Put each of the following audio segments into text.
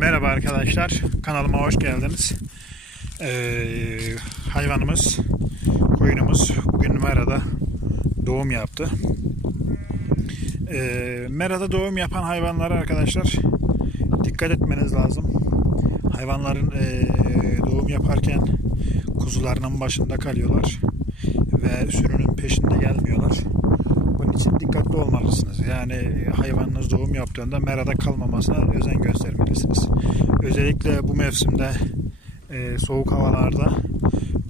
Merhaba arkadaşlar, kanalıma hoş geldiniz. Ee, hayvanımız, koyunumuz bugün Mera'da doğum yaptı. Ee, Mera'da doğum yapan hayvanlara arkadaşlar dikkat etmeniz lazım. Hayvanların ee, doğum yaparken kuzularının başında kalıyorlar ve sürünün peşinde gelmiyorlar. Bunun için dikkatli olmalısınız. Yani hayvanınız doğum yaptığında merada kalmamasına özen göstermelisiniz. Özellikle bu mevsimde e, soğuk havalarda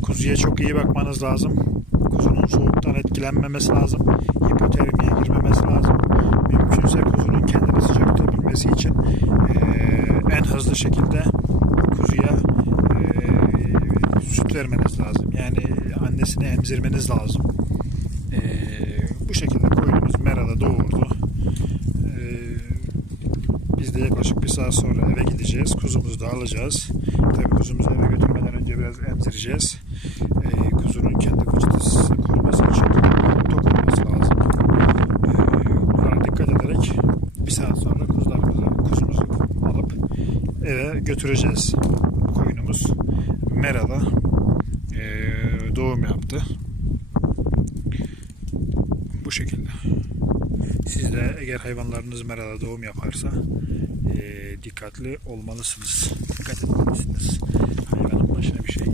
kuzuya çok iyi bakmanız lazım. Kuzunun soğuktan etkilenmemesi lazım. Hipotermiye girmemesi lazım. Mümkünse kuzunun kendini sıcak tutabilmesi için e, en hızlı şekilde kuzuya e, süt vermeniz lazım. Yani annesini emzirmeniz lazım. E, bu şekilde koyunumuz Mera'da doğurdu. Ee, biz de yaklaşık bir saat sonra eve gideceğiz. Kuzumuzu da alacağız. Tabii kuzumuzu eve götürmeden önce biraz emzireceğiz. Ee, kuzunun kendi ısısını koruması için tok olması lazım. Ee, bunlara dikkat ederek bir saat sonra kuzularımızı, kuzumuzu alıp eve götüreceğiz. Koyunumuz Mera'da ee, doğum yaptı. Bu şekilde. Siz de eğer hayvanlarınız merada doğum yaparsa eee, dikkatli olmalısınız. Dikkat etmelisiniz. Hayvanın başına bir şey.